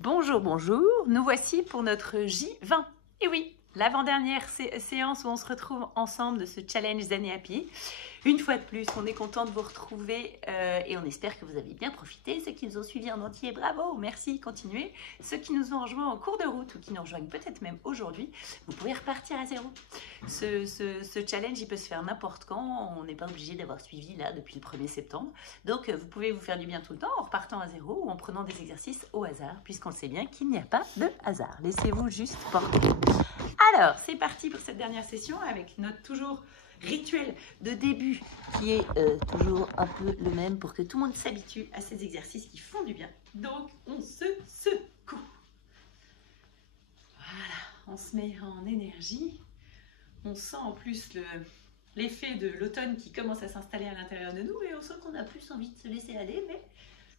Bonjour, bonjour, nous voici pour notre J20. Et oui, l'avant-dernière séance où on se retrouve ensemble de ce challenge Zen et Happy. Une fois de plus, on est content de vous retrouver et on espère que vous avez bien profité. Ceux qui nous ont suivis en entier, bravo, merci, continuez. Ceux qui nous ont rejoints en cours de route ou qui nous rejoignent peut-être même aujourd'hui, vous pouvez repartir à zéro. Ce challenge, il peut se faire n'importe quand. On n'est pas obligé d'avoir suivi là depuis le 1er septembre. Donc, vous pouvez vous faire du bien tout le temps en repartant à zéro ou en prenant des exercices au hasard, puisqu'on sait bien qu'il n'y a pas de hasard. Laissez-vous juste porter. Alors, c'est parti pour cette dernière session avec notre toujours rituel de début qui est toujours un peu le même pour que tout le monde s'habitue à ces exercices qui font du bien. Donc, on se secoue. Voilà, on se met en énergie. On sent en plus l'effet de l'automne qui commence à s'installer à l'intérieur de nous et on sent qu'on a plus envie de se laisser aller, mais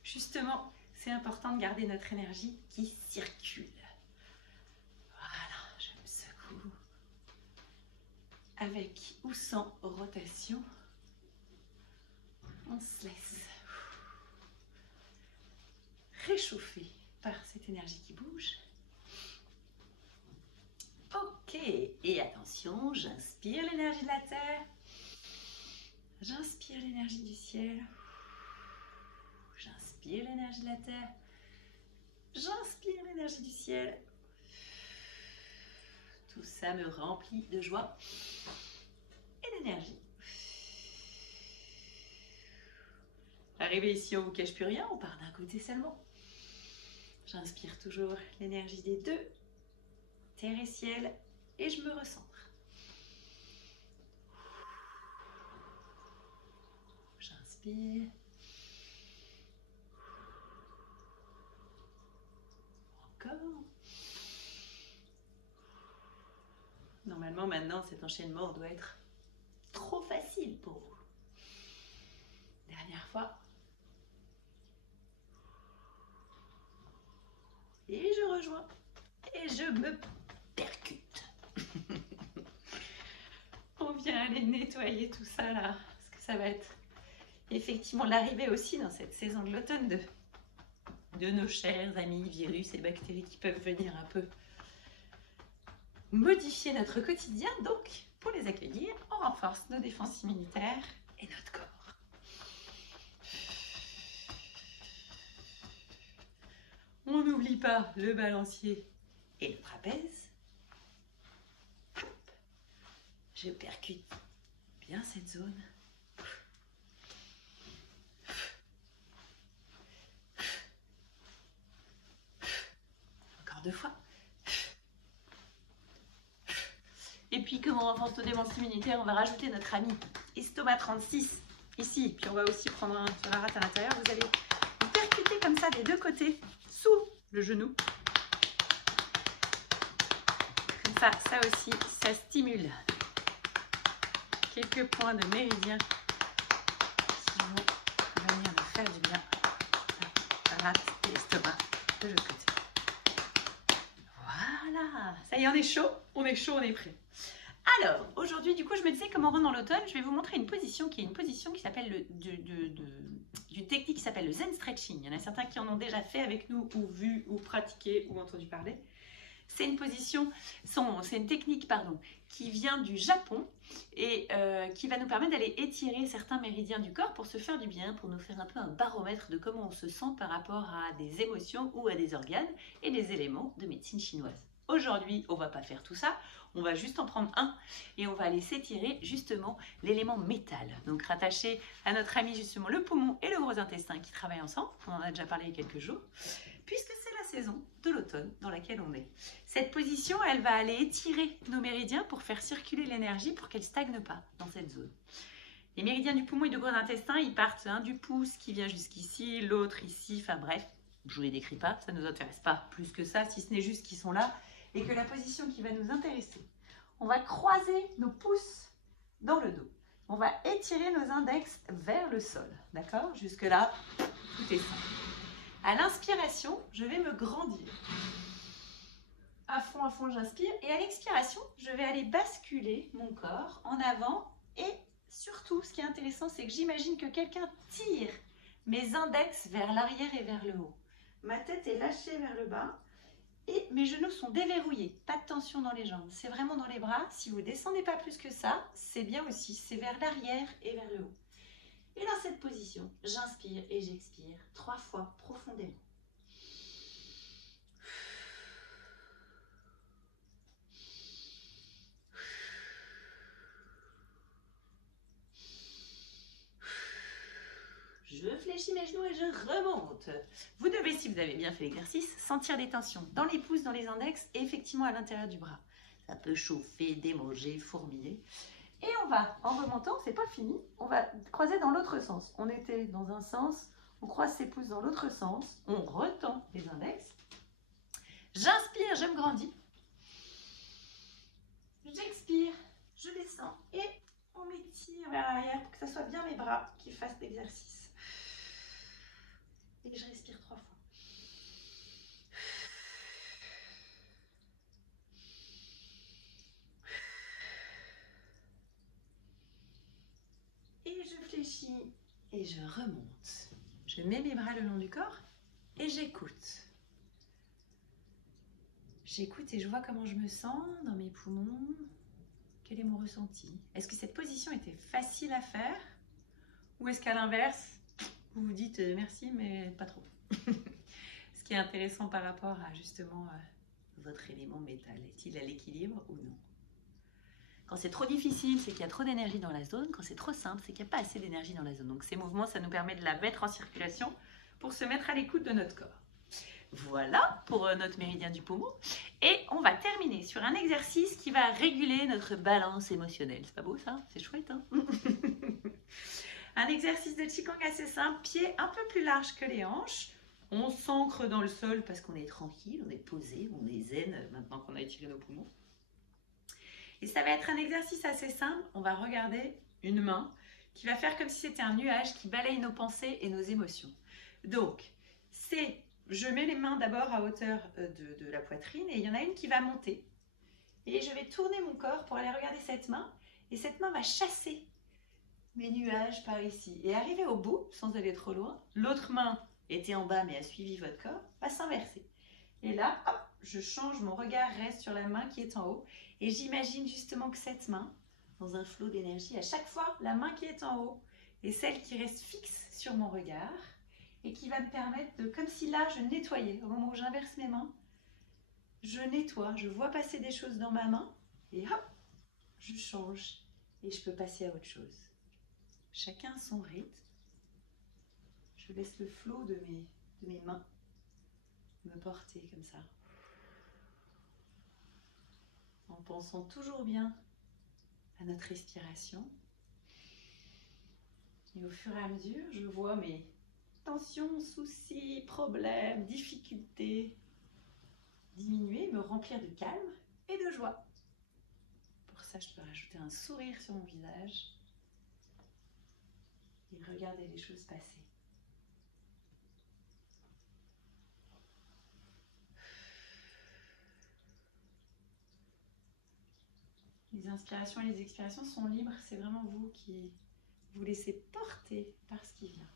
justement, c'est important de garder notre énergie qui circule. Voilà, je me secoue. Avec ou sans rotation, on se laisse réchauffer par cette énergie qui bouge. Ok, et attention, j'inspire l'énergie de la terre, j'inspire l'énergie du ciel, j'inspire l'énergie de la terre, j'inspire l'énergie du ciel. Tout ça me remplit de joie et d'énergie. Arrivé ici, on ne vous cache plus rien, on part d'un côté seulement. J'inspire toujours l'énergie des deux, terre et ciel, et je me recentre. J'inspire. Encore. Normalement, maintenant, cet enchaînement doit être trop facile pour vous. Dernière fois. Et je rejoins. Et je me percute. On vient aller nettoyer tout ça là. Parce que ça va être effectivement l'arrivée aussi dans cette saison de l'automne de nos chers amis virus et bactéries qui peuvent venir un peu modifier notre quotidien. Donc, pour les accueillir, on renforce nos défenses immunitaires et notre corps. On n'oublie pas le balancier et le trapèze. Je percute bien cette zone. Encore 2 fois. Et puis, comme on renforce nos défenses immunitaires, on va rajouter notre ami estomac 36 ici. Puis on va aussi prendre un sur la rate à l'intérieur. Vous allez vous percuter comme ça des deux côtés, sous le genou. Comme ça aussi, ça stimule quelques points de méridien qui vont venir nous faire du bien. La rate et l'estomac de l'autre côté. Voilà, ça y est, on est chaud, on est prêt. Alors, aujourd'hui, du coup, je me disais, comme on rentre dans l'automne, je vais vous montrer une position qui est une position qui s'appelle d'une technique qui s'appelle le Zen Stretching. Il y en a certains qui en ont déjà fait avec nous, ou vu, ou pratiqué, ou entendu parler. C'est une position, c'est une technique, pardon, qui vient du Japon et qui va nous permettre d'aller étirer certains méridiens du corps pour se faire du bien, pour nous faire un peu un baromètre de comment on se sent par rapport à des émotions ou à des organes et des éléments de médecine chinoise. Aujourd'hui, on ne va pas faire tout ça, on va juste en prendre un et on va aller s'étirer justement l'élément métal. Donc rattaché à notre ami justement le poumon et le gros intestin qui travaillent ensemble, on en a déjà parlé il y a quelques jours, puisque c'est la saison de l'automne dans laquelle on est. Cette position, elle va aller étirer nos méridiens pour faire circuler l'énergie pour qu'elle ne stagne pas dans cette zone. Les méridiens du poumon et du gros intestin, ils partent du pouce qui vient jusqu'ici, l'autre ici, enfin bref, je ne vous les décris pas, ça ne nous intéresse pas plus que ça, si ce n'est juste qu'ils sont là et que la position qui va nous intéresser, on va croiser nos pouces dans le dos. On va étirer nos index vers le sol, d'accord? Jusque-là, tout est simple. À l'inspiration, je vais me grandir. À fond, j'inspire. Et à l'expiration, je vais aller basculer mon corps en avant. Et surtout, ce qui est intéressant, c'est que j'imagine que quelqu'un tire mes index vers l'arrière et vers le haut. Ma tête est lâchée vers le bas et mes genoux sont déverrouillés. Pas de tension dans les jambes, c'est vraiment dans les bras. Si vous ne descendez pas plus que ça, c'est bien aussi. C'est vers l'arrière et vers le haut. Et dans cette position, j'inspire et j'expire 3 fois profondément. Je fléchis mes genoux et je remonte. Vous devez, si vous avez bien fait l'exercice, sentir des tensions dans les pouces, dans les index et effectivement à l'intérieur du bras. Ça peut chauffer, démanger, fourmiller. Et on va, en remontant, c'est pas fini, on va croiser dans l'autre sens. On était dans un sens, on croise ses pouces dans l'autre sens, on retend les index. J'inspire, je me grandis. J'expire, je descends et on m'étire vers l'arrière pour que ça soit bien mes bras qui fassent l'exercice. Et je respire 3 fois. Et je fléchis et je remonte. Je mets mes bras le long du corps et j'écoute. J'écoute et je vois comment je me sens dans mes poumons. Quel est mon ressenti? Est-ce que cette position était facile à faire? Ou est-ce qu'à l'inverse, vous vous dites merci mais pas trop? Ce qui est intéressant par rapport à justement votre élément métal, est-il à l'équilibre ou non? Quand c'est trop difficile, c'est qu'il y a trop d'énergie dans la zone. Quand c'est trop simple, c'est qu'il n'y a pas assez d'énergie dans la zone. Donc ces mouvements, ça nous permet de la mettre en circulation pour se mettre à l'écoute de notre corps. Voilà pour notre méridien du poumon. Et on va terminer sur un exercice qui va réguler notre balance émotionnelle. C'est pas beau ça? C'est chouette, hein? Un exercice de Qigong assez simple, pieds un peu plus larges que les hanches. On s'ancre dans le sol parce qu'on est tranquille, on est posé, on est zen maintenant qu'on a étiré nos poumons. Et ça va être un exercice assez simple. On va regarder une main qui va faire comme si c'était un nuage qui balaye nos pensées et nos émotions. Donc, je mets les mains d'abord à hauteur de la poitrine et il y en a une qui va monter. Et je vais tourner mon corps pour aller regarder cette main. Et cette main va chasser mes nuages par ici. Et arriver au bout, sans aller trop loin, l'autre main était en bas mais a suivi votre corps, va s'inverser. Et là, hop, je change, mon regard reste sur la main qui est en haut. Et j'imagine justement que cette main, dans un flot d'énergie, à chaque fois, la main qui est en haut est celle qui reste fixe sur mon regard et qui va me permettre de, comme si là, je nettoyais. Au moment où j'inverse mes mains, je nettoie, je vois passer des choses dans ma main et hop, je change et je peux passer à autre chose. Chacun son rythme. Je laisse le flot de mes mains me porter comme ça. En pensant toujours bien à notre respiration. Et au fur et à mesure, je vois mes tensions, soucis, problèmes, difficultés diminuer, me remplir de calme et de joie. Pour ça, je peux rajouter un sourire sur mon visage et regarder les choses passer. Les inspirations et les expirations sont libres, c'est vraiment vous qui vous laissez porter par ce qui vient.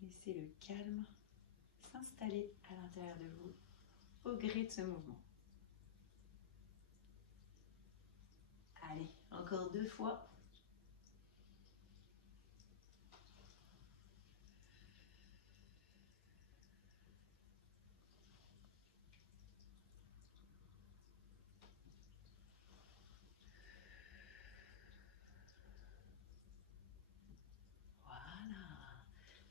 Laissez le calme s'installer à l'intérieur de vous au gré de ce mouvement. Allez, encore 2 fois.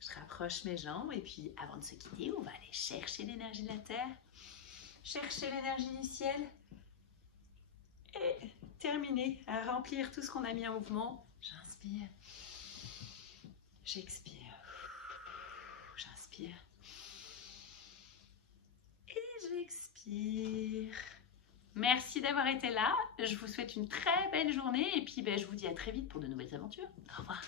Je rapproche mes jambes et puis avant de se quitter, on va aller chercher l'énergie de la terre, chercher l'énergie du ciel et terminer à remplir tout ce qu'on a mis en mouvement. J'inspire, j'expire, j'inspire et j'expire. Merci d'avoir été là, je vous souhaite une très belle journée et puis je vous dis à très vite pour de nouvelles aventures. Au revoir.